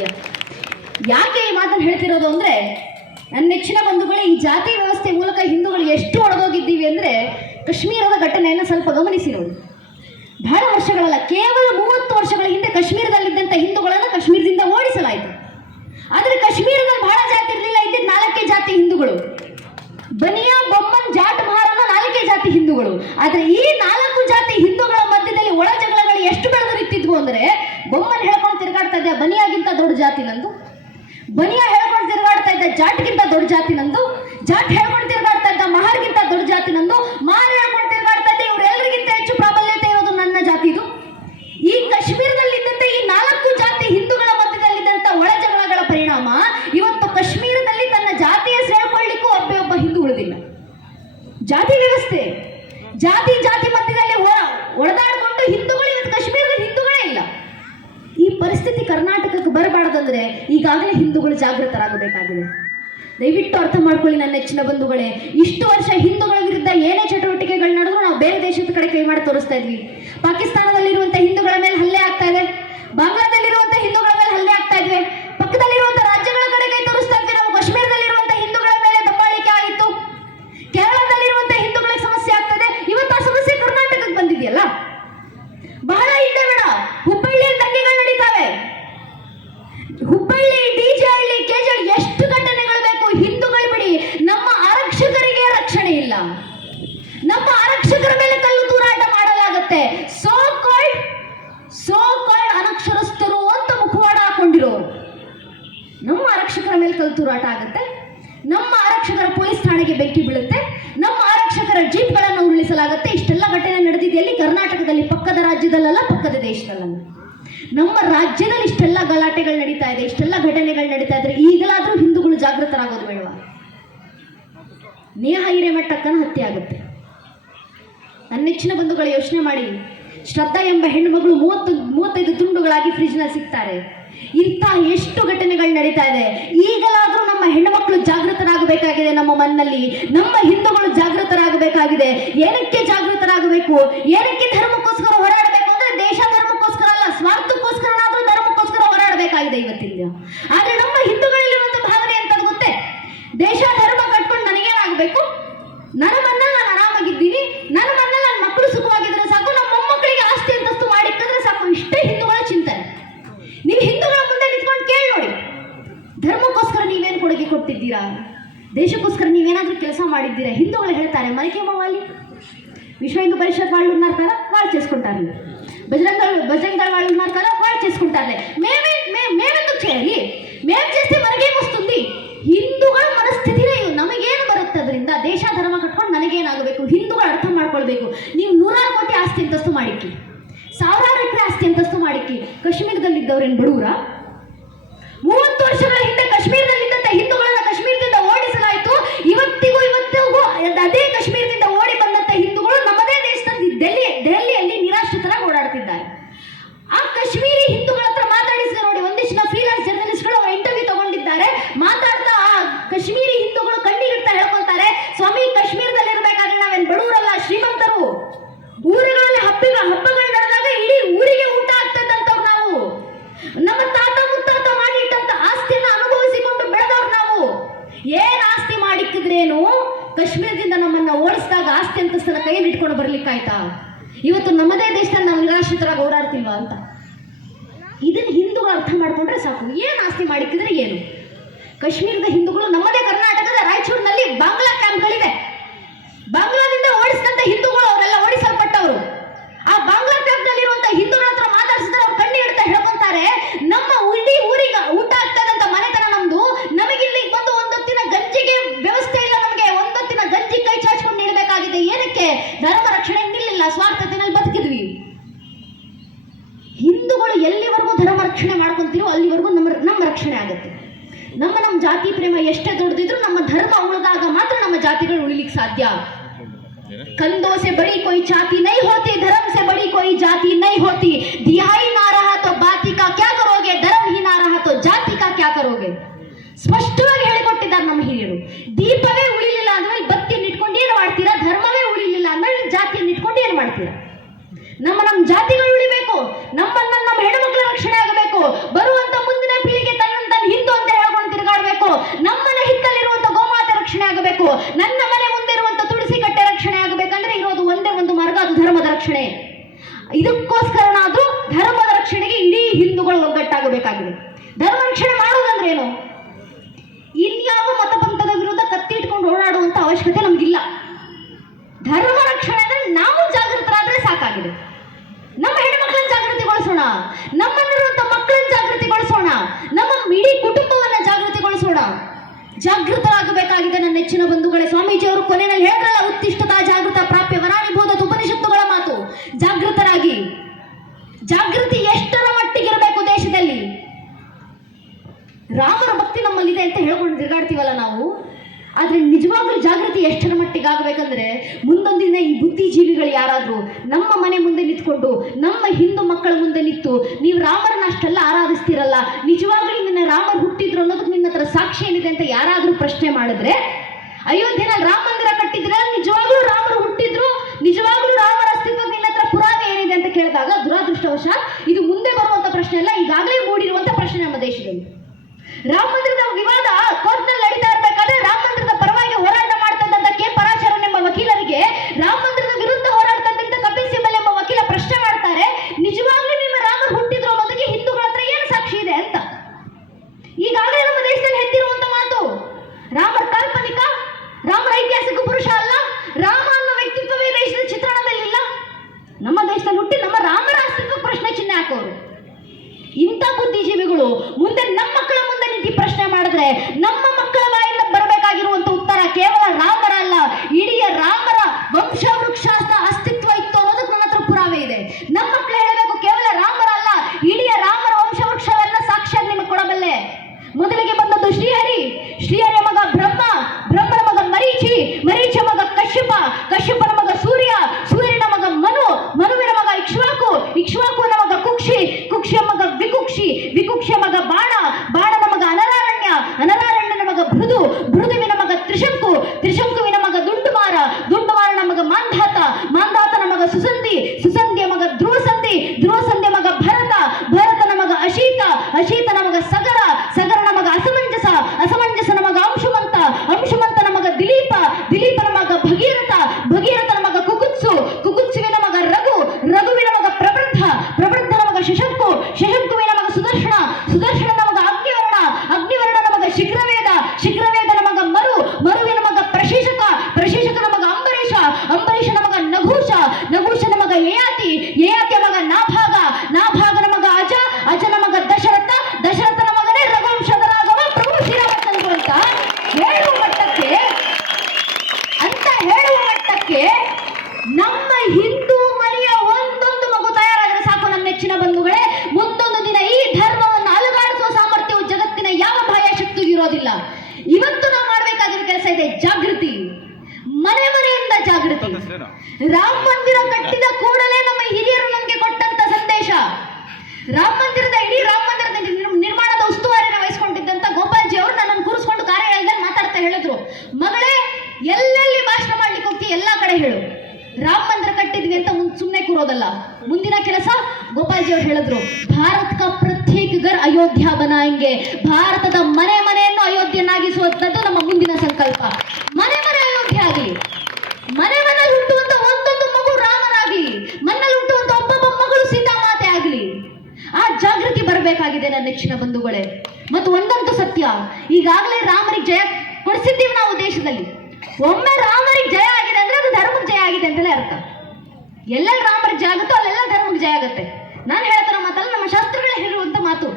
ಸಾಧ್ಯ. ಯಾಕೆ ಈ ಮಾತನ್ನು ಹೇಳ್ತಿರೋದು ಅಂದರೆ ನನ್ನ ನೆಚ್ಚಿನ ಬಂಧುಗಳೇ, ಈ ಜಾತಿ ವ್ಯವಸ್ಥೆ ಮೂಲಕ ಹಿಂದೂಗಳು ಎಷ್ಟು ಒಳಗೋಗಿದ್ದೀವಿ ಅಂದರೆ, ಕಾಶ್ಮೀರದ ಘಟನೆಯನ್ನು ಸ್ವಲ್ಪ ಗಮನಿಸಿ ನೋಡಿ. ಬಹಳ ವರ್ಷಗಳಲ್ಲ, ಕೇವಲ ಮೂವತ್ತು ವರ್ಷಗಳ ಹಿಂದೆ ಕಾಶ್ಮೀರದಲ್ಲಿದ್ದಂಥ ಹಿಂದೂಗಳನ್ನು ಕಾಶ್ಮೀರದಿಂದ ಓಡಿಸಲಾಯಿತು. ಆದರೆ ಕಾಶ್ಮೀರದಲ್ಲಿ ಬಹಳ ಜಾತಿ ಇರಲಿಲ್ಲ, ಇದ್ದಿದ್ದು ನಾಲ್ಕೇ ಜಾತಿ ಹಿಂದೂಗಳು. ಬನಿಯಾ, ಬೊಮ್ಮನ್, ಜಾಟ್ ಮಹಾರನ್ನ ನಾಲ್ಕೇ ಜಾತಿ ಹಿಂದೂಗಳು. ಆದರೆ ಈ ನಾಲ್ಕು ಜಾತಿ ಹಿಂದೂಗಳ ಮಧ್ಯದಲ್ಲಿ ಒಳ ಜಗಳಗಳು ಎಷ್ಟು ಬೆಳೆದು ನಿಂತಿದ್ವು ಅಂದ್ರೆ ಬೊಮ್ಮನ್ ಹೇಳ್ಕೊಂಡು ತಿರುಗಾಡ್ತಾ ಇದ್ದ ಬನಿಯಾಗಿಂತ ದೊಡ್ಡ ಜಾತಿ ನಂದು. ಬನಿಯಾ ಹೇಳ್ಕೊಂಡು ತಿರುಗಾಡ್ತಾ ಇದ್ದ ಜಾಟ್ಗಿಂತ ದೊಡ್ಡ ಜಾತಿ ನಂದು. ಜಾಟ್ ಹೇಳ್ಕೊಂಡು ಇದ್ದ ಮಹಾರ್ಗಿಂತ ದೊಡ್ಡ ಜಾತಿ ನಂದು ಮಹಾರ್ ಹೇಳ್ಕೊಂಡು ತಿರುಗಾಡ್ತಾ ಇದ್ದ ಇವರೆಲ್ಲರಿಗಿಂತ ಹೆಚ್ಚು ಪ್ರಾಬಲ್ಯತೆ ಇರೋದು ನನ್ನ ಜಾತಿದು ಈ ಕಾಶ್ಮೀರದಲ್ಲಿದ್ದಂತೆ ಈ ನಾಲ್ಕು ಜಾತಿ ಹಿಂದೂಗಳ ಮಧ್ಯದಲ್ಲಿದ್ದಂಥ ಒಳ ಜಗಳಗಳ ಪರಿಣಾಮ ಇವತ್ತು ಕಾಶ್ಮೀರದಲ್ಲಿ ತನ್ನ ಜಾತಿಯ ಸೇರ್ಕೊಳ್ಳಿಕ್ಕೂ ಒಬ್ಬ ಒಬ್ಬ ಹಿಂದೂ ಉಳಿದಿಲ್ಲ ಜಾತಿ ವ್ಯವಸ್ಥೆ ಜಾತಿ ಜಾತಿ ಮಧ್ಯದಲ್ಲಿ ಒ- ಒಡೆದಾಡಿಕೊಂಡು ಹಿಂದೂಗಳು ಇವತ್ತು ಕಾಶ್ಮೀರದಲ್ಲಿ ಹಿಂದೂಗಳೇ ಇಲ್ಲ ಈ ಪರಿಸ್ಥಿತಿ ಕರ್ನಾಟಕಕ್ಕೆ ಬರಬಾರ್ದಂದ್ರೆ ಈಗಾಗಲೇ ಹಿಂದೂಗಳು ಜಾಗೃತರಾಗಬೇಕಾಗಿದೆ. ದಯವಿಟ್ಟು ಅರ್ಥ ಮಾಡ್ಕೊಳ್ಳಿ ನನ್ನ ನೆಚ್ಚಿನ ಬಂಧುಗಳೇ, ಇಷ್ಟು ವರ್ಷ ಹಿಂದೂಗಳ ವಿರುದ್ಧ ಏನೇ ಚಟುವಟಿಕೆಗಳು ನಡೆದ್ರು ನಾವು ಬೇರೆ ದೇಶದ ಕಡೆ ಕೈ ಮಾಡಿ ತೋರಿಸ್ತಾ ಇದ್ವಿ. ಪಾಕಿಸ್ತಾನದಲ್ಲಿರುವಂಥ ಹಿಂದೂಗಳ ಮೇಲೆ ಹಲ್ಲೆ ಆಗ್ತಾ ಇದೆ ಬಾಂಗ್ಲಾದಲ್ಲಿರುವಂಥ ಹಿಂದೂಗಳ ಮೇಲೆ ಹಲ್ಲೆ ಆಗ್ತಾ ಇದ್ವಿ ಪಕ್ಕದಲ್ಲಿರುವಂಥ ರಾಜ್ಯಗಳ ಕಡೆ ಕೈ ತೋರಿಸ್ತಾ ಇದ್ವಿ ನಾವು ಕಾಶ್ಮೀರದಲ್ಲಿರುವಂಥ ಹಿಂದೂಗಳ ಮೇಲೆ ದಬ್ಬಾಳಿಕೆ ಆಗಿತ್ತು ಕೇರಳದಲ್ಲಿರುವಂಥ ಹಿಂದೂಗಳಿಗೆ ಸಮಸ್ಯೆ ಆಗ್ತದೆ ಇವತ್ತು ಆ ಸಮಸ್ಯೆ ಕರ್ನಾಟಕಕ್ಕೆ ಬಂದಿದೆಯಲ್ಲ ಬಹಳ ಹಿಂದೆ ಬೇಡ ಹುಬ್ಬಳ್ಳಿಯಲ್ಲಿ ದಂಗೆಗಳು ನಡೀತಾವೆ ಹುಬ್ಬಳ್ಳಿ ಡಿಜೆಹಳ್ಳಿ ಕೆಜೆಹಳ್ಳಿ ಎಷ್ಟು ಘಟನೆಗಳು ಬೇಕು ಹಿಂದೂಗಳು ಬಿಡಿ ನಮ್ಮ ಆರಕ್ಷಕರಿಗೆ ರಕ್ಷಣೆ ಇಲ್ಲ ನಮ್ಮ ಆರಕ್ಷಕರ ಮೇಲೆ ಕಲ್ಲು ತೂರಾಟ ಮಾಡಲಾಗುತ್ತೆ ಸೋ ಕಾಲ್ಡ್ ಸೋ ಕಾಲ್ಡ್ ಅನಕ್ಷರಸ್ಥರು ಅಂತ ಮುಖವಾಡ ಹಾಕೊಂಡಿರೋರು ನಮ್ಮ ಆರಕ್ಷಕರ ಮೇಲೆ ಕಲ್ಲು ತೂರಾಟ ಆಗುತ್ತೆ. ನಮ್ಮ ಆರಕ್ಷಕರ ಪೊಲೀಸ್ ಠಾಣೆಗೆ ಬೆಂಕಿ ಬೀಳುತ್ತೆ. ನಮ್ಮ ಆರಕ್ಷಕರ ಜೀಪ್ಗಳನ್ನು ಉರುಳಿಸಲಾಗುತ್ತೆ. ಇಷ್ಟೆಲ್ಲ ಘಟನೆ ನಡೆದಿದೆಯಲ್ಲಿ ಕರ್ನಾಟಕದಲ್ಲಿ ಪಕ್ಕದ ರಾಜ್ಯದಲ್ಲ ಪಕ್ಕದ ದೇಶದಲ್ಲ ನಮ್ಮ ರಾಜ್ಯದಲ್ಲಿ ಇಷ್ಟೆಲ್ಲ ಗಲಾಟೆಗಳು ನಡೀತಾ ಇದೆ, ಇಷ್ಟೆಲ್ಲ ಘಟನೆಗಳು ನಡೀತಾ ಇದ್ರೆ ಈಗಲಾದರೂ ಹಿಂದೂಗಳು ಜಾಗೃತರಾಗೋದು ಬೇಡವಾ? ನೇಹ ಹಿರೇಮಠಕ್ಕನ ಹತ್ಯೆ ಆಗುತ್ತೆ. ನನ್ನ ನೆಚ್ಚಿನ ಬಂಧುಗಳು ಯೋಚನೆ ಮಾಡಿ, ಶ್ರದ್ಧಾ ಎಂಬ ಹೆಣ್ಣು ಮಗಳು ಮೂವತ್ತು, ಮೂವತ್ತೈದು ತುಂಡುಗಳಾಗಿ ಫ್ರಿಜ್ನಲ್ಲಿ ಸಿಗ್ತಾರೆ. ಇಂಥ ಎಷ್ಟು ಘಟನೆಗಳು ನಡೀತಾ ಇದೆ? ಈಗಲಾದರೂ ನಮ್ಮ ಹೆಣ್ಣುಮಕ್ಕಳು ಜಾಗೃತರಾಗಬೇಕಾಗಿದೆ ನಮ್ಮ ಮನ್ನಲ್ಲಿ. ನಮ್ಮ ಹಿಂದೂಗಳು ಜಾಗೃತರಾಗಬೇಕಾಗಿದೆ. ಏನಕ್ಕೆ ಜಾಗೃತರಾಗಬೇಕು? ಏನಕ್ಕೆ ಧರ್ಮಕ್ಕೋಸ್ಕರ ಹೋರಾಡಬೇಕು ಅಂದ್ರೆ ದೇಶ ಧರ್ಮಕ್ಕೋಸ್ಕರ ಅಲ್ಲ ಸ್ವಾರ್ಥಕ್ಕೋಸ್ಕರನಾದ್ರೂ ಧರ್ಮಕ್ಕೋಸ್ಕರ ಹೋರಾಡಬೇಕಾಗಿದೆ ಇವತ್ತಿನ ದಿನ ಆದ್ರೆ ನಮ್ಮ ಹಿಂದೂಗಳಲ್ಲಿರುವಂತ ಭಾವನೆ ಅಂತದ್ ಗೊತ್ತೇ ದೇಶ ಧರ್ಮ ಕಟ್ಕೊಂಡು ನನಗೇನಾಗಬೇಕು ನನ್ನ ಮನ್ನಲ್ಲಿ ನಾನು ಆರಾಮಾಗಿದ್ದೀನಿ ನನ್ನ ಮನ್ನಲ್ಲಿ ನನ್ನ ಮಕ್ಕಳು ಸುಖವಾಗಿದ್ರೆ ಸಾಕು ನಮ್ಮ ಮೊಮ್ಮಕ್ಕಳಿಗೆ ಆಸ್ತಿ ಅಂತಸ್ತು ಮಾಡಿಕ್ಕಂದ್ರೆ ಸಾಕು ಇಷ್ಟೇ ಹಿಂದೂಗಳ ಚಿಂತನೆ ನೀವು ಹಿಂದೂಗಳ ಮುಂದೆ ನಿಂತ್ಕೊಂಡು ಕೇಳಿ ನೋಡಿ ಧರ್ಮಕ್ಕೋಸ್ಕರ ನೀವೇನು ಕೊಡುಗೆ ಕೊಟ್ಟಿದ್ದೀರಾ ದೇಶಕ್ಕೋಸ್ಕರ ನೀವೇನಾದ್ರೂ ಕೆಲಸ ಮಾಡಿದ್ದೀರಾ ಹಿಂದೂಗಳು ಹೇಳ್ತಾರೆ ಮಲಿಕೆ ಮವಾಲಿ విశ్వ హిందూ పరిషత్ వాళ్ళు ఉన్నారు కదా వాళ్ళు చేసుకుంటారు బజరంగ బజరంగ దళ వాళ్ళు ఉన్నారు కదా వాళ్ళు చేసుకుంటారులే మేమే మే- మేమెందుకు చేయాలి మేము చేస్తే మనకేం వస్తుంది ಹಿಂದೂಗಳ ಮನಸ್ಥಿತಿನೇ ಇವು. ನಮಗೇನು ಬರುತ್ತೆ ಅದರಿಂದ ದೇಶ ಧರ್ಮ ಕಟ್ಕೊಂಡು ನನಗೇನಾಗಬೇಕು ಹಿಂದೂಗಳು ಅರ್ಥ ಮಾಡ್ಕೊಳ್ಬೇಕು ನೀವು ನೂರಾರು ಕೋಟಿ ಆಸ್ತಿ ಅಂತಸ್ತು ಮಾಡಿಕ್ಕಿ ಸಾವಿರಾರು ಎಕರೆ ಆಸ್ತಿ ಅಂತಸ್ತು ಮಾಡಿಕ್ಕಿ ಕಾಶ್ಮೀರದಲ್ಲಿದ್ದವ್ರೇನು ಬಡವರ ಹಿಂದೂಗಳು ಕಣ್ಣೀರಿಡ್ತಾ ಹೇಳ್ಕೊಂತಾರೆ, ಸ್ವಾಮಿ, ಕಾಶ್ಮೀರದಲ್ಲಿ ಇರಬೇಕಾದ್ರೆ ನಾವೇನ್ ಬಡವರಲ್ಲ, ಶ್ರೀಮಂತರು? ಊರುಗಳಲ್ಲಿ ಹಬ್ಬಿಗ ಹಬ್ಬಗಳು ನಡೆದಾಗ ಇಡೀ ಊರಿಗೆ ಊಟ ಆಗ್ತದಂತವ್ರು ನಾವು. ನಮ್ಮ ತಾತ ಮುತ್ತಾತ ಮಾಡಿಟ್ಟಂತ ಆಸ್ತಿಯನ್ನ ಅನುಭವಿಸಿಕೊಂಡು ಬೆಳೆದವ್ರು ನಾವು. ಏನ್ ಆಸ್ತಿ ಮಾಡಿಕ್ಕಿದ್ರೇನು ಕಾಶ್ಮೀರದಿಂದ ನಮ್ಮನ್ನ ಓಡಿಸಿದಾಗ ಆಸ್ತಿ ಅಂತಸ್ತನ ಕೈಯಲ್ಲಿ ಇಟ್ಕೊಂಡು ಬರ್ಲಿಕ್ಕಾಯ್ತಾ ಇವತ್ತು ನಮ್ಮದೇ ದೇಶದಲ್ಲಿ ನಾವು ನಿರಾಶ್ರಿತರಾಗಿ ಓಡಾಡ್ತಿಲ್ವಾ ಅಂತ? ಇದನ್ನ ಹಿಂದೂಗಳು ಅರ್ಥ ಮಾಡ್ಕೊಂಡ್ರೆ ಸಾಕು. ಏನ್ ಆಸ್ತಿ ಮಾಡಿಕ್ಕಿದ್ರೆ ಏನು? ಕಾಶ್ಮೀರದ ಹಿಂದೂಗಳು ನಮ್ಮದೇ ಕರ್ನಾಟಕದ ರಾಯಚೂರಿನಲ್ಲಿ ಬಂಗ್ಲಾ ಕ್ಯಾಂಪ್ಗಳಿದೆ बड़ी कोई छाती नहीं होती धर्म से बड़ी कोई जाति नहीं होती दिया ही ना रहा तो बाती का क्या करोगे धर्म ही ना रहा तो ಜಾತಿ का क्या करोगे ಸ್ಪಷ್ಟವಾಗಿ ಹೇಳಿಕೊಟ್ಟಿದ್ದಾರೆ ನಮ್ಮ ಹಿರಿಯರು ದೀಪವೇ ಉಳಿಲಿಲ್ಲ ಅಂದ್ರೆ ಬತ್ತಿಯನ್ನು ಇಟ್ಕೊಂಡು ಏನು ಮಾಡ್ತೀರಾ ಧರ್ಮವೇ ಉಳಿಲಿಲ್ಲ ಅಂದ್ರೆ ಜಾತಿಯನ್ನು ಇಟ್ಕೊಂಡು ಏನು ಮಾಡ್ತೀರಾ ನಮ್ಮ ನಮ್ಮ ಜಾತಿಗಳು ಧರ್ಮ ರಕ್ಷಣೆ ನಾವು ಜಾಗೃತರಾದ್ರೆ ಸಾಕಾಗಿದೆ. ನಮ್ಮ ಹೆಣ್ಮಕ್ಳನ್ನ ಜಾಗೃತಿಗೊಳಿಸೋಣ. ನಮ್ಮಲ್ಲಿರುವಂತ ಮಕ್ಕಳನ್ನ ಜಾಗೃತಿಗೊಳಿಸೋಣ. ನಮ್ಮ ಇಡೀ ಕುಟುಂಬವನ್ನ ಜಾಗೃತಿಗೊಳಿಸೋಣ. ಜಾಗೃತರಾಗಬೇಕಾಗಿದೆ ನನ್ನ ನೆಚ್ಚಿನ ಬಂಧುಗಳೇ. ಸ್ವಾಮೀಜಿ ಅವರು ಕೊನೆಯಲ್ಲಿ ಹೇಳಿದ್ರಲ್ಲ ಉತ್ತಿಷ್ಟತಾ ಜಾಗೃತ ಪ್ರಾಪ್ಯ ವರಾಣಿಭೂತ ಉಪನಿಷತ್ತುಗಳ ಮಾತು. ಜಾಗೃತರಾಗಿ. ಜಾಗೃತಿ ಎಷ್ಟರ ಮಟ್ಟಿಗಿರಬೇಕು ದೇಶದಲ್ಲಿ? ರಾಮರ ಭಕ್ತಿ ನಮ್ಮಲ್ಲಿದೆ ಅಂತ ಹೇಳ್ಕೊಂಡು ತಿರುಗಾಡ್ತೀವಲ್ಲ ನಾವು? ಆದ್ರೆ ನಿಜವಾಗ್ಲೂ ಜಾಗೃತಿ ಎಷ್ಟರ ಮಟ್ಟಿಗೆ ಆಗಬೇಕಂದ್ರೆ ಮುಂದೊಂದು ದಿನ ಈ ಬುದ್ಧಿಜೀವಿಗಳು ಯಾರಾದರೂ ನಮ್ಮ ಮನೆ ಮುಂದೆ ನಿಂತ್ಕೊಂಡು, ನಮ್ಮ ಹಿಂದೂ ಮಕ್ಕಳ ಮುಂದೆ ನಿಂತು, ನೀವು ರಾಮರನ್ನ ಅಷ್ಟೆಲ್ಲ ಆರಾಧಿಸ್ತಿರಲ್ಲ, ನಿಜವಾಗ್ಲೂ ನಿನ್ನ ರಾಮರು ಹುಟ್ಟಿದ್ರು ಅನ್ನೋದಕ್ಕೆ ನಿನ್ನ ಹತ್ರ ಸಾಕ್ಷಿ ಏನಿದೆ ಅಂತ ಯಾರಾದರೂ ಪ್ರಶ್ನೆ ಮಾಡಿದ್ರೆ ಅಯೋಧ್ಯೆನಲ್ಲಿ ರಾಮ ಮಂದಿರ ಕಟ್ಟಿದ್ರೆ ನಿಜವಾಗ್ಲೂ ರಾಮರು ಹುಟ್ಟಿದ್ರು, ನಿಜವಾಗ್ಲೂ ರಾಮರ ಅಸ್ತಿತ್ವ ನಿನ್ನ ಹತ್ರ ಪುರಾವೆ ಏನಿದೆ ಅಂತ ಕೇಳಿದಾಗ ದುರಾದೃಷ್ಟವಶಾತ್ ಇದು ಮುಂದೆ ಬರುವಂತ ಪ್ರಶ್ನೆ ಅಲ್ಲ, ಈಗಾಗಲೇ ಮೂಡಿರುವಂತ ಪ್ರಶ್ನೆ ನಮ್ಮ ದೇಶದಲ್ಲಿ. ರಾಮ ಮಂದಿರದ ವಿವಾದ 实在吃的那么高 ಜಾಗೃತಿ. ರಾಮ ಮಂದಿರ ಕಟ್ಟಿದ ಕೂಡಲೇ ನಮ್ಮ ಹಿರಿಯರು ನಮಗೆ ಕೊಟ್ಟಂತ ಸಂದೇಶ. ರಾಮ ಮಂದಿರದ ಇಡೀ ರಾಮ ಮಂದಿರದ ನಿರ್- ನಿರ್ಮಾಣದ ಉಸ್ತುವಾರಿನ ವಹಿಸಿಕೊಂಡಿದ್ದಂತ ಗೋಪಾಲ್ಜಿ ಅವರು ನನ್ನನ್ನು ಕೂರಿಸ್ಕೊಂಡು ಕಾರ್ಯಾಲಯದಲ್ಲಿ ಮಾತಾಡ್ತಾ ಹೇಳಿದ್ರು. ಮಗಳೇ ಎಲ್ಲೆಲ್ಲಿ ಭಾಷಣ ಮಾಡ್ಲಿಕ್ಕೆ ಹೋಗ್ತಿ ಎಲ್ಲಾ ಕಡೆ ಹೇಳು. ರಾಮ ಮಂದಿರ ಕಟ್ಟಿದ್ವಿ ಅಂತ ಮುಂದೆ ಸುಮ್ಮನೆ ಕೂರೋದಲ್ಲ. ಮುಂದಿನ ಕೆಲಸ ಗೋಪಾಲ್ಜಿ ಅವರು ಹೇಳಿದ್ರು. ಭಾರತ ಕಾ ಪ್ರತ್ಯೇಕ ಗರ್ ಅಯೋಧ್ಯ ಬನಾಯಂಗೆ. ಭಾರತದ ಮನೆ ಮನೆಯನ್ನು ಅಯೋಧ್ಯೆಯನ್ನಾಗಿಸುವಂತದ್ದು ನಮ್ಮ ಮುಂದಿನ ಸಂಕಲ್ಪ ಮನೆ ಮನೆ ಅಯೋಧ್ಯೆ ಆಗಲಿ ಮನೆ ಮನೆಯಲ್ಲಿ ಹುಟ್ಟುವಂತ ಒಂದೊಂದು ಮಗು ರಾಮನಾಗಲಿ ಮನೆಯಲ್ಲಿ ಹುಟ್ಟುವಂತ ಒಬ್ಬೊಬ್ಬ ಮಗಳು ಸೀತಾಮಾತೆ ಆಗಲಿ ಆ ಜಾಗೃತಿ ಬರಬೇಕಾಗಿದೆ ನನ್ನ ನೆಚ್ಚಿನ ಬಂಧುಗಳೇ. ಮತ್ತು ಒಂದಂತೂ ಸತ್ಯ, ಈಗಾಗಲೇ ರಾಮರಿಗೆ ಜಯ ಕೊಡಿಸಿದ್ದೀವಿ ನಾವು ದೇಶದಲ್ಲಿ. ಒಮ್ಮೆ ರಾಮರಿಗೆ ಜಯ ಆಗಿದೆ ಅಂದ್ರೆ ಅದು ಧರ್ಮಕ್ಕೆ ಜಯ ಆಗಿದೆ ಅಂತಲೇ ಅರ್ಥ. ಎಲ್ಲೆಲ್ಲಿ ರಾಮರಿಗೆ ಜಯ ಆಗುತ್ತೋ ಅಲ್ಲೆಲ್ಲ ಧರ್ಮಕ್ಕೆ ಜಯ ಆಗುತ್ತೆ. ನಾನು ಹೇಳ್ತಾರ ಮಾತಲ್ಲ, ನಮ್ಮ ಶಾಸ್ತ್ರಗಳೇ ಹೇಳುವಂತ ಮಾತು.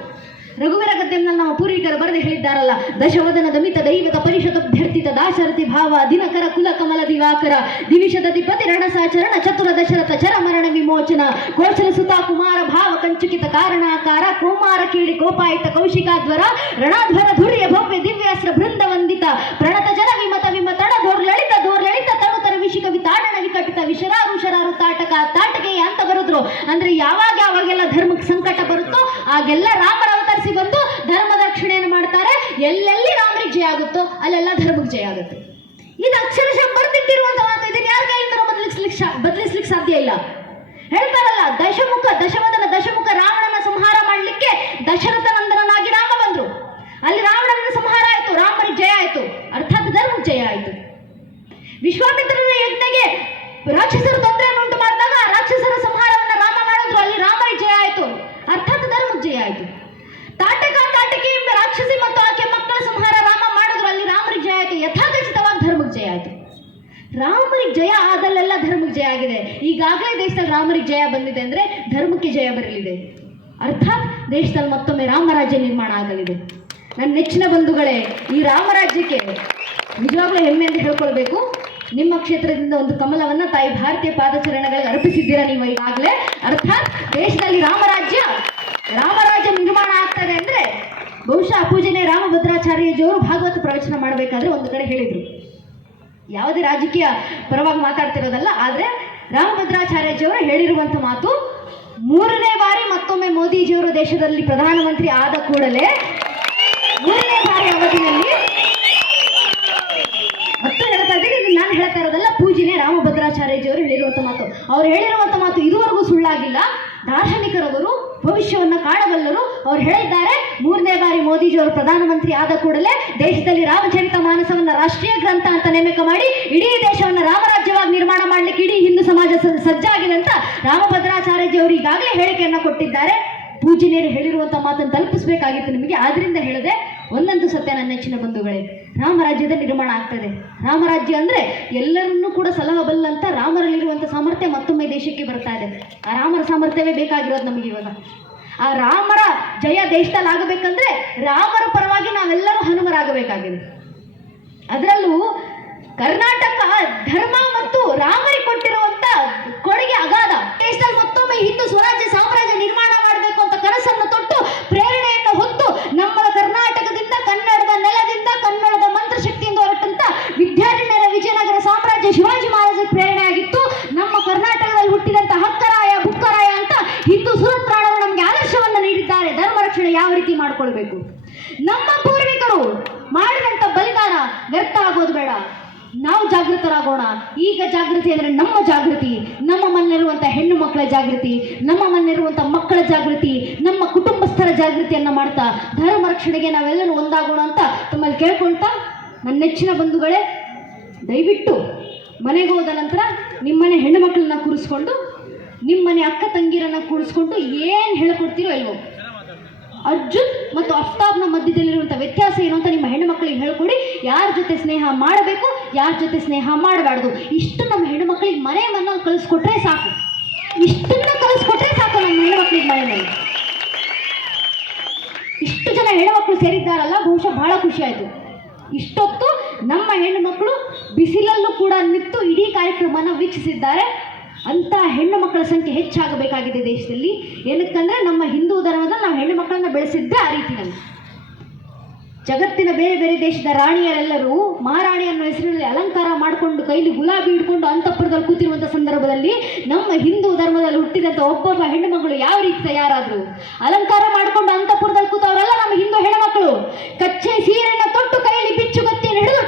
ರಘುವೀರ ಗದ್ಯಂನಲ್ಲಿ ನಮ್ಮ ಪೂರ್ವಿಕರು ಬರೆದು ಹೇಳಿದ್ದಾರಲ್ಲ ದಶವದನ ದಮಿತ ದೈವತ ಪರಿಷತ್ ಅಭ್ಯರ್ಥಿತ ದಾಶರಥಿ ಭಾವ ದಿನಕರ ಕುಲ ಕಮಲ ದಿವಾಕರ ದಿವಿಷದ ದಿಪತಿ ರಣಸಾಚರಣ, ಚತುರ ದಶರಥ ಚರ ಮರಣ ವಿಮೋಚನ ಕೋಶಲ ಸುತ ಕುಮಾರ ಭಾವ ಕಂಚುಕಿತ ಕಾರಣಾಕಾರ, ಕುಮಾರ ಕೀಡಿ ಕೋಪಾಯಿತ ಕೌಶಿಕಾಧ್ವರ, ರಣಾಧ್ವರ ಧುರ್ಯ ಭವ್ಯ ದಿವ್ಯಾಸ್ತ್ರ ಬೃಂದ ವಂದಿತ ಪ್ರಣತ ಜನ ವಿಮತ ವಿಮತಣ ದೋರ್ಲಳಿತ ದೋರ್ಲಳಿತ ತನುತರ ವಿಶಿಕ ತಾಡಣ ವಿಕಟಿತ ವಿಷರಾರು ಶರಾರು ತಾಟಕ ತಾಟಕೆ ಅಂತ ಬರುದ್ರು. ಅಂದ್ರೆ ಯಾವಾಗ ಯಾವಾಗೆಲ್ಲ ಧರ್ಮಕ್ಕೆ ಸಂಕಟ ಬರುತ್ತೋ, ಆಗೆಲ್ಲ ರಾಮರ ಅವತರಿಸಿ ಬಂದು ಧರ್ಮದ ರಕ್ಷಣೆಯನ್ನು ಮಾಡ್ತಾರೆ ಎಲ್ಲೆಲ್ಲಿ ರಾಮರಿಗೆ ಜಯ ಆಗುತ್ತೋ ಅಲ್ಲೆಲ್ಲ ಧರ್ಮಕ್ಕೆ ಜಯ ಆಗುತ್ತೆ. ಇದು ಅಕ್ಷರಶಃ ಬರ್ದಿಟ್ಟಿರುವಂತ ಮಾತು. ಇದನ್ನ ಯಾರ ಕೈಯಿಂದ ಬದಲಿಸ್ಲಿಕ್ಕೆ ಬದಲಿಸ್ಲಿಕ್ಕೆ ಸಾಧ್ಯ ಇಲ್ಲ. ಹೇಳ್ತಾರಲ್ಲ, ದಶಮುಖ, ದಶಮದನ ದಶಮುಖ ರಾವಣನ ಸಂಹಾರ ಮಾಡ್ಲಿಕ್ಕೆ ದಶರಥ ನಂದನನಾಗಿ ರಾಮ ಬಂದ್ರು. ಅಲ್ಲಿ ರಾವಣನ ಸಂಹಾರ ಆಯ್ತು ರಾಮರಿಗೆ ಜಯ ಆಯ್ತು. ಅರ್ಥಾತ್ ಧರ್ಮಕ್ಕೆ ಜಯ ಆಯ್ತು. ವಿಶ್ವಾಮಿತ್ರನ ಯಜ್ಞಗೆ ರಾಕ್ಷಸರು ತೊಂದರೆಯನ್ನು ಉಂಟು ಮಾಡಿದಾಗ ರಾಕ್ಷಸರ ಸಂಹಾರವನ್ನ ರಾಮ ಮಾಡಿದ್ರು ಅಲ್ಲಿ ರಾಮರಿಗೆ ಜಯ ಆಯ್ತು ಅರ್ಥಾತ್ ಧರ್ಮಕ್ಕೆ ಜಯ ಆಯ್ತು ತಾಯಿ ರಾಮರಿಗೆ ಜಯ ಆದಲ್ಲೆಲ್ಲ ಧರ್ಮಕ್ಕೆ ಜಯ ಆಗಿದೆ ಈಗಾಗಲೇ ದೇಶದಲ್ಲಿ ರಾಮರಿಗೆ ಜಯ ಬಂದಿದೆ ಅಂದ್ರೆ ಧರ್ಮಕ್ಕೆ ಜಯ ಬರಲಿದೆ. ಅರ್ಥಾತ್ ದೇಶದಲ್ಲಿ ಮತ್ತೊಮ್ಮೆ ರಾಮರಾಜ್ಯ ನಿರ್ಮಾಣ ಆಗಲಿದೆ. ನನ್ನ ನೆಚ್ಚಿನ ಬಂಧುಗಳೇ, ಈ ರಾಮರಾಜ್ಯಕ್ಕೆ ನಿಜವಾಗ್ಲೂ ಹೆಮ್ಮೆ ಅಂತ ಹೇಳ್ಕೊಳ್ಬೇಕು. ನಿಮ್ಮ ಕ್ಷೇತ್ರದಿಂದ ಒಂದು ಕಮಲವನ್ನ ತಾಯಿ ಭಾರತೀಯ ಪಾದಚರಣೆಗಳಿಗೆ ಅರ್ಪಿಸಿದ್ದೀರಾ ನೀವು ಈಗಾಗಲೇ? ಅರ್ಥಾತ್ ದೇಶದಲ್ಲಿ ರಾಮರಾಜ್ಯ ರಾಮರಾಜ್ಯ ನಿರ್ಮಾಣ ಆಗ್ತದೆ ಅಂದ್ರೆ ಬಹುಶಃ ಪೂಜನೆ ರಾಮಭದ್ರಾಚಾರ್ಯಜಿಯವರು ಭಾಗವತ ಪ್ರವಚನ ಮಾಡಬೇಕಾದ್ರೆ ಒಂದು ಕಡೆ ಹೇಳಿದರು. ಯಾವುದೇ ರಾಜಕೀಯ ಪರವಾಗಿ ಮಾತಾಡ್ತಿರೋದಲ್ಲ, ಆದ್ರೆ ರಾಮಭದ್ರಾಚಾರ್ಯಜಿಯವರು ಹೇಳಿರುವಂತ ಮಾತು ಮೂರನೇ ಬಾರಿ ಮತ್ತೊಮ್ಮೆ ಮೋದಿಜಿಯವರು ದೇಶದಲ್ಲಿ ಪ್ರಧಾನಮಂತ್ರಿ ಆದ ಕೂಡಲೇ ಮೂರನೇ ಬಾರಿ ಅವಧಿಯಲ್ಲಿ ಮತ್ತೆ ಹೇಳ್ತಾ ಇದ್ದೀನಿ ಇದು ನಾನು ಹೇಳ್ತಾ ಇರೋದಲ್ಲ ಪೂಜಿನೇ ರಾಮಭದ್ರಾಚಾರ್ಯಜಿಯವರು ಹೇಳಿರುವಂತ ಮಾತು. ಅವ್ರು ಹೇಳಿರುವಂತ ಮಾತು ಇದುವರೆಗೂ ಸುಳ್ಳಾಗಿಲ್ಲ. ದಾರ್ಶನಿಕರವರು, ಭವಿಷ್ಯವನ್ನ ಕಾಣಬಲ್ಲರು ಅವ್ರು ಹೇಳಿದ್ದಾರೆ, ಮೂರನೇ ಬಾರಿ ಮೋದಿಜಿಯವರು ಪ್ರಧಾನಮಂತ್ರಿ ಆದ ಕೂಡಲೇ ದೇಶದಲ್ಲಿ ರಾಮಚರಿತ ಮಾನಸವನ್ನ ರಾಷ್ಟ್ರೀಯ ಗ್ರಂಥ ಅಂತ ನೇಮಕ ಮಾಡಿ, ಇಡೀ ದೇಶವನ್ನ ರಾಮರಾಜ್ಯವಾಗಿ ನಿರ್ಮಾಣ ಮಾಡ್ಲಿಕ್ಕೆ ಇಡೀ ಹಿಂದೂ ಸಮಾಜ ಸ- ಸಜ್ಜಾಗಿದೆ ಅಂತ ರಾಮಭದ್ರಾಚಾರ್ಯಜಿ ಅವರು ಈಗಾಗಲೇ ಹೇಳಿಕೆಯನ್ನು ಕೊಟ್ಟಿದ್ದಾರೆ. ಪೂಜನೀಯರು ಹೇಳಿರುವಂತ ಮಾತನ್ನು ತಲುಪಿಸಬೇಕಾಗಿತ್ತು ನಿಮಗೆ. ಆದ್ರಿಂದ ಹೇಳಿದೆ ಒಂದಂತೂ ಸತ್ಯ ನನ್ನ ನೆಚ್ಚಿನ ಬಂಧುಗಳೇ, ರಾಮರಾಜ್ಯದ ನಿರ್ಮಾಣ ಆಗ್ತದೆ. ರಾಮರಾಜ್ಯ ಅಂದ್ರೆ ಎಲ್ಲರನ್ನೂ ಕೂಡ ಸಲಹಬಲ್ಲಂತ ರಾಮರಲ್ಲಿರುವಂತ ಸಾಮರ್ಥ್ಯ ಮತ್ತೊಮ್ಮೆ ದೇಶಕ್ಕೆ ಬರ್ತಾ ಇದೆ. ಆ ರಾಮರ ಸಾಮರ್ಥ್ಯವೇ ಬೇಕಾಗಿರೋದು ನಮಗೆ ಇವಾಗ. ಆ ರಾಮರ ಜಯ ದೇಶದಲ್ಲಿ ಆಗಬೇಕಂದ್ರೆ ರಾಮರ ಪರವಾಗಿ ನಾವೆಲ್ಲರೂ ಹನುಮರಾಗಬೇಕಾಗಿದೆ. ಅದರಲ್ಲೂ ಕರ್ನಾಟಕ ಧರ್ಮ ಮತ್ತು ರಾಮರಿಗೆ ಕೊಟ್ಟಿರುವಂತ ಕೊಡುಗೆ ಅಗಾಧ ದೇಶದಲ್ಲಿ ಮತ್ತೊಮ್ಮೆ ಹಿಂದೂ ಸ್ವರಾಜ್ಯ ಸಾಮ್ರಾಜ್ಯ ನಿರ್ಮಾಣ ಮಾಡಬೇಕು ಅಂತ ಕನಸನ್ನು ತೊಟ್ಟು ಪ್ರೇರಣೆಯನ್ನು ಹೊತ್ತು ನಮ್ಮ ಕರ್ನಾಟಕದಿಂದ ಕನ್ನಡದ ನೆಲದಿಂದ ಕನ್ನಡದ ಮಂತ್ರಶಕ್ತಿಯಿಂದ ಹೊರಟಂತ ವಿದ್ಯಾರಣ್ಯರ ವಿಜಯನಗರ ಸಾಮ್ರಾಜ್ಯ ಶಿವಾಜಿ ಮಹಾರಾಜರ ಪ್ರೇರಣೆ ಆಗಿತ್ತು ನಮ್ಮ ಕರ್ನಾಟಕದಲ್ಲಿ ಹುಟ್ಟಿದಂತ ಹಕ್ಕರಾಯ ಬುಕ್ಕರಾಯ ಅಂತ ಹಿಂದೂ ಸುರತ್ರಾಣರು ನಮಗೆ ಆದರ್ಶವನ್ನು ನೀಡಿದ್ದಾರೆ ಧರ್ಮ ರಕ್ಷಣೆ ಯಾವ ರೀತಿ ಮಾಡ್ಕೊಳ್ಬೇಕು ನಮ್ಮ ಪೂರ್ವಿಕರು ಮಾಡಿದಂತ ಬಲಿದಾನ ವ್ಯರ್ಥ ಆಗೋದು ಬೇಡ ನಾವು ಜಾಗೃತರಾಗೋಣ ಈಗ ಜಾಗೃತಿ ಅಂದ್ರೆ ನಮ್ಮ ಜಾಗೃತಿ ನಮ್ಮ ಮನೆಯಿರುವಂತ ಹೆಣ್ಣು ಮಕ್ಕಳ ಜಾಗೃತಿ, ನಮ್ಮ ಮನೆಯಲ್ಲಿರುವಂತಹ ಮಕ್ಕಳ ಜಾಗೃತಿ, ನಮ್ಮ ಕುಟುಂಬಸ್ಥರ ಜಾಗೃತಿಯನ್ನ ಮಾಡ್ತಾ ಧರ್ಮ ರಕ್ಷಣೆಗೆ ನಾವೆಲ್ಲರೂ ಒಂದಾಗೋಣ ಅಂತ ತಮ್ಮಲ್ಲಿ ಕೇಳ್ಕೊಳ್ತಾ ನನ್ನ ನೆಚ್ಚಿನ ಬಂಧುಗಳೇ, ದಯವಿಟ್ಟು ಮನೆಗೆ ಹೋದ ನಂತರ ನಿಮ್ಮನೆ ಹೆಣ್ಣು ಮಕ್ಕಳನ್ನ ಕೂರಿಸ್ಕೊಂಡು ನಿಮ್ಮನೆ ಅಕ್ಕ ತಂಗಿರನ್ನ ಕೂರಿಸ್ಕೊಂಡು ಏನು ಹೇಳ್ಕೊಡ್ತೀರೋ ಇಲ್ವೋ? ಅರ್ಜುನ್ ಮತ್ತು ಅಫ್ತಾಬ್ನ ಮಧ್ಯದಲ್ಲಿರುವಂಥ ವ್ಯತ್ಯಾಸ ಏನು ಅಂತ ನಿಮ್ಮ ಹೆಣ್ಣು ಮಕ್ಕಳಿಗೆ ಹೇಳ್ಕೊಡಿ. ಯಾರ ಜೊತೆ ಸ್ನೇಹ ಮಾಡಬೇಕು, ಯಾರ ಜೊತೆ ಸ್ನೇಹ ಮಾಡಬಾರ್ದು. ಇಷ್ಟು ನಮ್ಮ ಹೆಣ್ಣು ಮಕ್ಕಳಿಗೆ ಮನೆ ಮನ ಕಳಿಸ್ಕೊಟ್ರೆ ಸಾಕು. ಇಷ್ಟನ್ನ ಕಲಿಸ್ಕೊಟ್ರೆ ಸಾಕು ನಮ್ಮ ಹೆಣ್ಣು ಮಕ್ಕಳಿಗೆ ಮನೆಯಲ್ಲಿ ಇಷ್ಟು ಜನ ಹೆಣ್ಣುಮಕ್ಕಳು ಸೇರಿದ್ದಾರಲ್ಲ, ಬಹುಶಃ ಬಹಳ ಖುಷಿ ಆಯಿತು. ಇಷ್ಟೊತ್ತು ನಮ್ಮ ಹೆಣ್ಣು ಮಕ್ಕಳು ಬಿಸಿಲಲ್ಲೂ ಕೂಡ ನಿಂತು ಇಡೀ ಕಾರ್ಯಕ್ರಮನ ವೀಕ್ಷಿಸಿದ್ದಾರೆ. ಅಂತ ಹೆಣ್ಣು ಮಕ್ಕಳ ಸಂಖ್ಯೆ ಹೆಚ್ಚಾಗಬೇಕಾಗಿದೆ ದೇಶದಲ್ಲಿ. ಏನಕ್ಕಂದ್ರೆ, ನಮ್ಮ ಹಿಂದೂ ಧರ್ಮದಲ್ಲಿ ನಾವು ಹೆಣ್ಣು ಮಕ್ಕಳನ್ನ ಬೆಳೆಸಿದ್ದೆ ಆ ರೀತಿಯಲ್ಲಿ. ಜಗತ್ತಿನ ಬೇರೆ ಬೇರೆ ದೇಶದ ರಾಣಿಯರೆಲ್ಲರೂ ಮಹಾರಾಣಿ ಅನ್ನೋ ಹೆಸರಿನಲ್ಲಿ ಅಲಂಕಾರ ಮಾಡಿಕೊಂಡು ಕೈಲಿ ಗುಲಾಬಿ ಹಿಡ್ಕೊಂಡು ಅಂತಃಪುರದಲ್ಲಿ ಕೂತಿರುವಂಥ ಸಂದರ್ಭದಲ್ಲಿ ನಮ್ಮ ಹಿಂದೂ ಧರ್ಮದಲ್ಲಿ ಹುಟ್ಟಿದಂಥ ಒಬ್ಬೊಬ್ಬ ಹೆಣ್ಣು ಮಗಳು ಯಾವ ರೀತಿ ತಯಾರಾದ್ರು? ಅಲಂಕಾರ ಮಾಡಿಕೊಂಡು ಅಂತಃಪುರದಲ್ಲಿ ಕೂತವರೆಲ್ಲ ನಮ್ಮ ಹಿಂದೂ ಹೆಣ್ಣುಮಕ್ಕಳು. ಕಚ್ಚೆ ಸೀರೆಯನ್ನು ತೊಟ್ಟು ಕೈಯಲ್ಲಿ ಬಿಚ್ಚುಗತ್ತಿಯನ್ನು ಹಿಡಿದು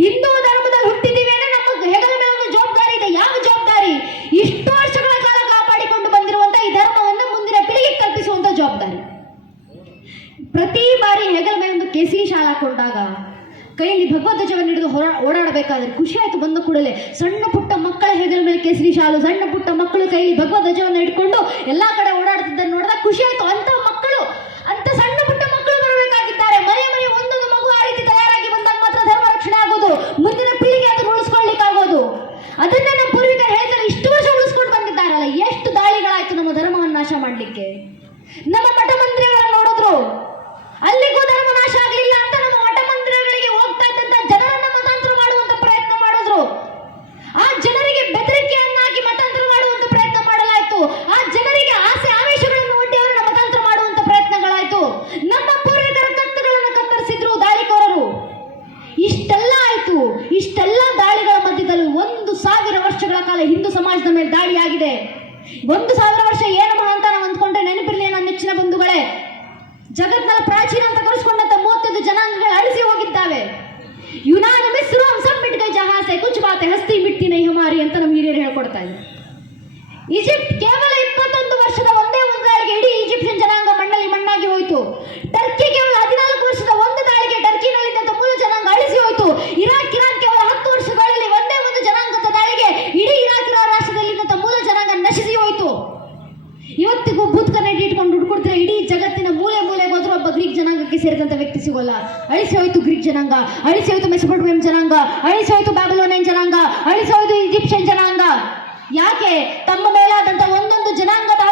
ಹಿಂದೂ ಧರ್ಮದಲ್ಲಿ ಹುಟ್ಟಿದ್ದೀವಿ ಅಂದ್ರೆ ನಮ್ಮ ಹೆಗಲ ಮೇಲೆ ಒಂದು ಜವಾಬ್ದಾರಿ ಇದೆ. ಯಾವ ಜವಾಬ್ದಾರಿ? ಇಷ್ಟು ವರ್ಷಗಳ ಕಾಲ ಕಾಪಾಡಿಕೊಂಡು ಬಂದಿರುವಂತ ಈ ಧರ್ಮವನ್ನು ಮುಂದಿನ ಪೀಳಿಗೆ ಕಲ್ಪಿಸುವಂತ ಜವಾಬ್ದಾರಿ. ಪ್ರತಿ ಬಾರಿ ಹೆಗಲ ಮೇಲೆ ಒಂದು ಕೇಸರಿ ಶಾಲ ಹಾಕೊಂಡಾಗ ಕೈಯಲ್ಲಿ ಭಗವಧ್ವಜವನ್ನು ಹಿಡಿದು ಹೊರ, ಓಡಾಡಬೇಕಾದ್ರೆ ಖುಷಿ ಆಯ್ತು ಬಂದ ಕೂಡಲೇ. ಸಣ್ಣ ಪುಟ್ಟ ಮಕ್ಕಳ ಹೆಗಲ ಮೇಲೆ ಕೇಸರಿ ಶಾಲು, ಸಣ್ಣ ಪುಟ್ಟ ಮಕ್ಕಳು ಕೈಯಲ್ಲಿ ಭಗವಧ್ವಜವನ್ನು ಹಿಡ್ಕೊಂಡು ಎಲ್ಲಾ ಕಡೆ ಓಡಾಡ್ತಿದ್ದನ್ನು ನೋಡಿದಾಗ ಖುಷಿ ಅಂತ ಅದನ್ನ ನಮ್ಮ ಪೂರ್ವಿಕರು ಹೇಳ್ತಾರೆ, ಇಷ್ಟು ವರ್ಷ ಉಳಿಸ್ಕೊಂಡು ಬಂದಿದ್ದಾರಲ್ಲ, ಎಷ್ಟು ದಾಳಿಗಳಾಯ್ತು ನಮ್ಮ ಧರ್ಮವನ್ನು ನಾಶ ಮಾಡಲಿಕ್ಕೆ? ನಮ್ಮ ಮಠ ಮಂತ್ರಿಗಳನ್ನ ನೋಡಿದ್ರು. ಅಲ್ಲಿಗೂ ಧರ್ಮ ನಾಶ ಆಗಲಿಲ್ಲ. ಸಮಾಜದ ಮೇಲೆ ದಾಳಿಯಾಗಿದೆ. ಒಂದು ಸಾವಿರ ವರ್ಷ ಏನು ಅಂತ ನಾವು ಅಂದ್ಕೊಂಡ್ರೆ ನೆನಪಿರಲಿ ನನ್ನ ನೆಚ್ಚಿನ ಬಂಧುಗಳೇ. ಜಗತ್ನಲ್ಲಿ ಪ್ರಾಚೀನ ಅಂತ ಕರೆಸ್ಕೊಂಡಂತ ಮೂವತ್ತೈದು ಜನಾಂಗಗಳು ಅಳಿಸಿ ಹೋಗಿದ್ದಾವೆ. ಯುನಾನಿ ರೂಮ್ ಸಬ್ಮಿಟ್ ಗೈ ಜಹಾಸೆ ಕುಚ್ ಬಾತೆ ಹಸ್ತಿ ಮಿಟ್ಟಿ ನೈ ಹಮಾರಿ ಅಂತ ನಮ್ಮ ಹಿರಿಯರು ಹೇಳ್ಕೊಡ್ತಾ ಇದ್ದಾರೆ ಈಜಿಪ್ಟ್ ಕೇವಲ ಇಪ್ಪತ್ತೊಂದು ವರ್ಷದ ಒಂದೇ ಒಂದು ದಾಳಿಗೆ ಇಡೀ ಈಜಿಪ್ಷಿಯನ್ ಜನಾಂಗ ಮಣ್ಣಲ್ಲಿ ಮಣ್ಣಾಗಿ ಹೋಯಿತು. ಟರ್ಕಿ ಕೇವಲ ಹದಿನಾಲ್ಕು ವರ್ಷದ ಒಂದು ದಾಳಿಗೆ ಟರ್ಕಿನಲ್ಲಿದ್ದಂತ ಮೂಲ ಜನಾಂಗ ಅಳಿಸಿ ಹೋಯಿತು. ಇರಾಕ್ ಇರಾನ್ ಕೇವಲ ಹತ್ತು ವರ್ಷಗಳಲ್ಲಿ ಒಂದೇ ಒಂದು ಜನಾಂಗದ ದಾಳಿಗೆ ಇಡೀ ಇರಾಕ್ ಇರಾನ್ ರಾಷ್ಟ್ರದಲ್ಲಿದ್ದಂಥ ಮೂಲ ಜನಾಂಗ ನಶಿಸಿ ಹೋಯಿತು ಇವತ್ತಿಗೂ ಭೂತ್ ಕನ್ನಡಿ ಇಟ್ಕೊಂಡು ಹುಡ್ಕೊಡ್ತಾರೆ ಇಡೀ ಜಗತ್ತಿನ ಮೂಲೆ ಮೂಲೆಗೆ ಹೋದ್ರೂ ಒಬ್ಬ ಗ್ರೀಕ್ ಜನಾಂಗಕ್ಕೆ ಸೇರಿದಂತ ವ್ಯಕ್ತಿ ಸಿಗೋಲ್ಲ. ಅಳಿಸಿ ಹೋಯ್ತು ಗ್ರೀಕ್ ಜನಾಂಗ, ಅಳಿಸಿ ಹೋಯ್ತು ಮೆಸಪೊಟೋಮಿಯಂ ಜನಾಂಗ, ಅಳಿಸಿ ಹೋಯ್ತು ಬ್ಯಾಬಿಲೋನಿಯನ್ ಜನಾಂಗ, ಅಳಿಸಿ ಹೋಯ್ತು ಈಜಿಪ್ಷಿಯನ್ ಜನಾಂಗ. ಯಾಕೆ? ತಮ್ಮ ಮೇಲಾದಂತ ಒಂದೊಂದು ಜನಾಂಗದ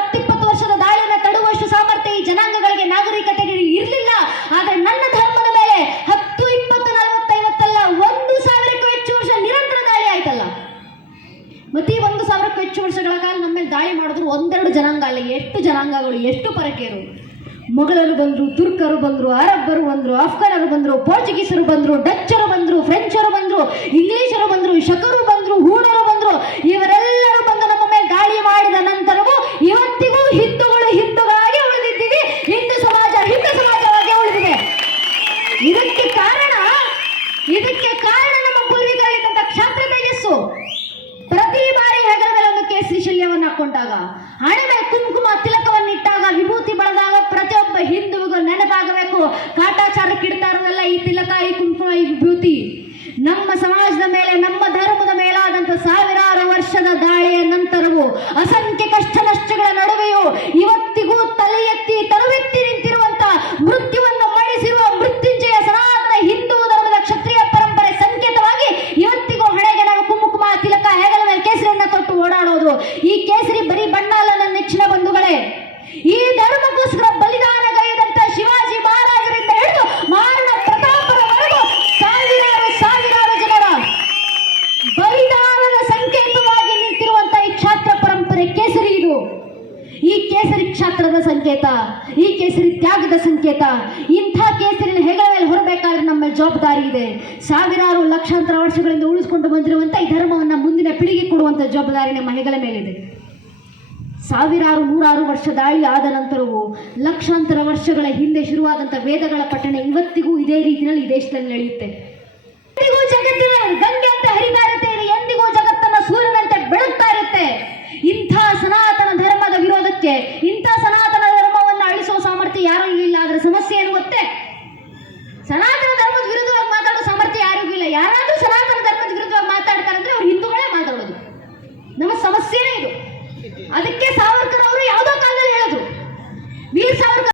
ಮೇಲೆ ದಾಳಿ ಮಾಡಿದ್ರು? ಒಂದೆರಡು ಜನಾಂಗ ಅಲ್ಲ, ಎಷ್ಟು ಜನಾಂಗಗಳು, ಎಷ್ಟು ಪರಕೆಯರು ಮೊಘಲರು ಬಂದ್ರು, ತುರ್ಕರು ಬಂದ್ರು, ಅರಬ್ಬರು ಬಂದ್ರು, ಆಫ್ಘಾನರು ಬಂದ್ರು, ಪೋರ್ಚುಗೀಸರು ಬಂದ್ರು, ಡಚ್ಚರು ಬಂದ್ರು, ಫ್ರೆಂಚರು ಬಂದ್ರು, ಇಂಗ್ಲೀಷರು ಬಂದ್ರು, ಶಕರು ಬಂದ್ರು ಹೂಡರು ಬಂದ್ರು ಇವರೆಲ್ಲರೂ ಬಂದು ನಮ್ಮ ಮೇಲೆ ದಾಳಿ ಮಾಡಿದ ನಂತರವೂ ಇವತ್ತಿಗೂ ಹಿಂದೂಗಳು ಹಿಂದೂಗಳಾಗಿ ಉಳಿದಿದ್ದೀವಿ ಹಿಂದೂ ಸಮಾಜ ಹಿಂದೂ ಸಮಾಜವಾಗಿ ಉಳಿದಿದೆ ಇದಕ್ಕೆ ಕಾರಣ ಇದಕ್ಕೆ ಕಾರಣ ನಮ್ಮ ಪೂರ್ವಿಕರಿದ್ದಂತ ಕ್ಷಾತ್ರ ತೇಜಸ್ಸು ಪ್ರತಿ ಬಾರಿ ಹೆಗಲ ಮೇಲೆ ಒಂದು ಕೇಸರಿ ಶಲ್ಯವನ್ನು ಹಾಕೊಂಡಾಗ ಹಣೆ ಮೇಲೆ ಕುಂಕುಮ ತಿಲಕವನ್ನು ಇಟ್ಟಾಗ ವಿಭೂತಿ ಬಳದಾಗ ಪ್ರತಿಯೊಬ್ಬ ಹಿಂದುವಿಗೂ ನೆನಪಾಗಬೇಕು ಕಾಟಾಚಾರಕ್ಕೆ ಇಡ್ತಾ ಇರೋದಲ್ಲ ಈ ತಿಲಕ ಈ ಕುಂಕುಮ ಈ ವಿಭೂತಿ ನಮ್ಮ ಸಮಾಜದ ಮೇಲೆ ನಮ್ಮ ಧರ್ಮದ ಮೇಲಾದಂತ ಸಾವಿರಾರು ವರ್ಷದ ದಾಳಿಯ ನಂತರವೂ ಅಸಂಖ್ಯ ಕಷ್ಟ ನಷ್ಟಗಳ ನಡುವೆಯೂ ಇವತ್ತಿಗೂ ತಲೆ ಎತ್ತಿ ತರುವೆತ್ತಿ ನಿಂತಿರುವಂತ ಮೃತ್ಯುವನ್ನು ಮಣಿಸಿರುವ ಮೃತ್ಯುಂಜಯ ಸನಾತನ ಹಿಂದೂ ಧರ್ಮದ ಕ್ಷತ್ರಿಯ ಪರಂಪರೆ ಸಂಕೇತವಾಗಿ ಇವತ್ತಿಗೂ ಹಣೆಗೆ ನಾವು ಕುಂಕುಮ ತಿಲಕ ಹೆಗಲ ಮೇಲೆ ಕೇಸರಿಯನ್ನ ತೊಟ್ಟು ಓಡಾಡೋದು ಈ ಕೇಸರಿ ಬರೀ ಬಣ್ಣ ಅಲ್ಲ ನನ್ನ ನೆಚ್ಚಿನ ಬಂಧುಗಳೇ ಈ ಧರ್ಮಕ್ಕೋಸ್ಕರ ಬಲಿದಾನಗೈದಂತ ಶಿವಾಜಿ ಮಹಾರಾಜರಿಂದ ಹಿಡಿದು ಮಹಾರಾಣ ಪ್ರತಾಪರವರೆಗೂ ಸಾವಿರಾರು ಸಾವಿರಾರು ಜನರ ಬಲಿದಾನದ ಸಂಕೇತವಾಗಿ ನಿಂತಿರುವಂತ ಈ ಕ್ಷಾತ್ರ ಪರಂಪರೆ ಕೇಸರಿ ಇದು ಈ ಕೇಸರಿ ಕ್ಷಾತ್ರದ ಸಂಕೇತ ಈ ಕೇಸರಿ ತ್ಯಾಗದ ಸಂಕೇತ ಇಂಥ ಕೇಸರಿನ ಹೆಗಲ ಮೇಲೆ ಹೊರಬೇಕಾದ್ರೆ ನಮ್ಮ ಮೇಲೆ ಜವಾಬ್ದಾರಿ ಇದೆ ಸಾವಿರಾರು ಲಕ್ಷಾಂತರ ವರ್ಷಗಳಿಂದ ಉಳಿಸ್ಕೊಂಡು ಬಂದಿರುವಂತ ಈ ಧರ್ಮವನ್ನ ಮುಂದಿನ ಪೀಳಿಗೆ ನಮ್ಮ ಹೆಗಲ ಮೇಲಿದೆ. ಸಾವಿರಾರು ನೂರಾರು ವರ್ಷ ದಾಳಿ ಆದ ನಂತರವೂ ಲಕ್ಷಾಂತರ ವರ್ಷಗಳ ಹಿಂದೆ ಶುರುವಾದಂಥ ವೇದಗಳ ಪಠಣ ಇವತ್ತಿಗೂ ಇದೇ ರೀತಿಯಲ್ಲಿ ಈ ದೇಶದಲ್ಲಿ ನಡೆಯುತ್ತೆ. ಎಂದಿಗೂ ಜಗತ್ತಿನ ಗಂಗೆ ಅಂತ ಹರಿತಾ ಇರುತ್ತೆ ಎಂದಿಗೂ ಜಗತ್ತನ್ನ ಸೂರ್ಯನಂತೆ ಬೆಳಗ್ತಾ ಇರುತ್ತೆ. ಇಂಥ ಸನಾತನ ಧರ್ಮದ ವಿರೋಧಕ್ಕೆ, ಇಂಥ ಸನಾತನ ಧರ್ಮವನ್ನು ಅಳಿಸುವ ಸಾಮರ್ಥ್ಯ ಯಾರಿಗೂ ಇಲ್ಲ, ಆದ್ರೆ ಸಮಸ್ಯೆ ಏನು ಗೊತ್ತೇ? ಸನಾತನ ಧರ್ಮದ ವಿರುದ್ಧವಾಗಿ ಮಾತಾಡೋ ಸಾಮರ್ಥ್ಯ ಯಾರಿಗೂ ಇಲ್ಲ ಯಾರಾದ್ರೂ ಸನಾತನ ಧರ್ಮದ ವಿರುದ್ಧವಾಗಿ ಮಾತಾಡ್ತಾರೆ ಅಂದ್ರೆ ಅವ್ರು ಹಿಂದೂಗಳೇ ಮಾತಾಡೋದು ನಮ್ಮ ಸಮಸ್ಯೆನೇ ಇದು. ಅದಕ್ಕೆ ಸಾವರ್ಕರ್ ಅವರು ಯಾವುದೋ ಕಾಲದಲ್ಲಿ ಹೇಳಿದ್ರು ವೀರ್ ಸಾವರ್ಕರ್